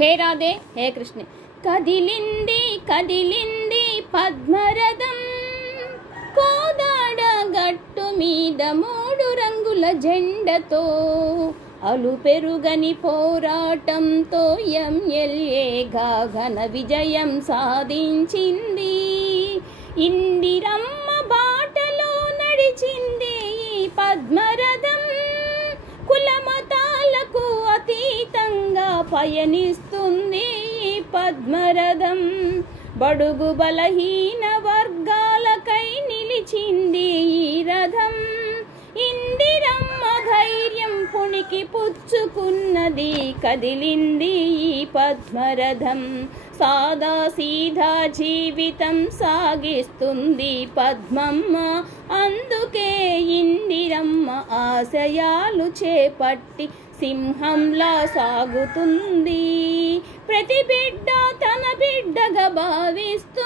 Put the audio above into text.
హే రాధే హే కృష్ణ. కదిలింది కదిలింది పద్మరథం, కోదాడ గట్టు మీద 3 రంగుల జెండతో, అలు పెరుగని పోరాటంతో ఎంఎల్ఏగా ఘన విజయం సాధించింది. ఇందిరమ్మ బాటలో నడిచింది ఈ పద్మరథం, కులమతాలకు అతీతంగా పయనిస్తుంది ఈ పద్మరథం. బడుగు బలహీన వర్గాలకై నిలిచింది ఈ రథం. ఇందిరమ్మ ధైర్యం పుణికి పుచ్చుకున్నది, కదిలింది ఈ పద్మరథం. సాదా సీదా జీవితం సాగిస్తుంది పద్మమ్మ, అందుకే ఇందిరమ్మ ఆశయాలు చేపట్టి సింహంలా సాగుతుంది. ప్రతి బిడ్డ తన బిడ్డగా భావిస్తూ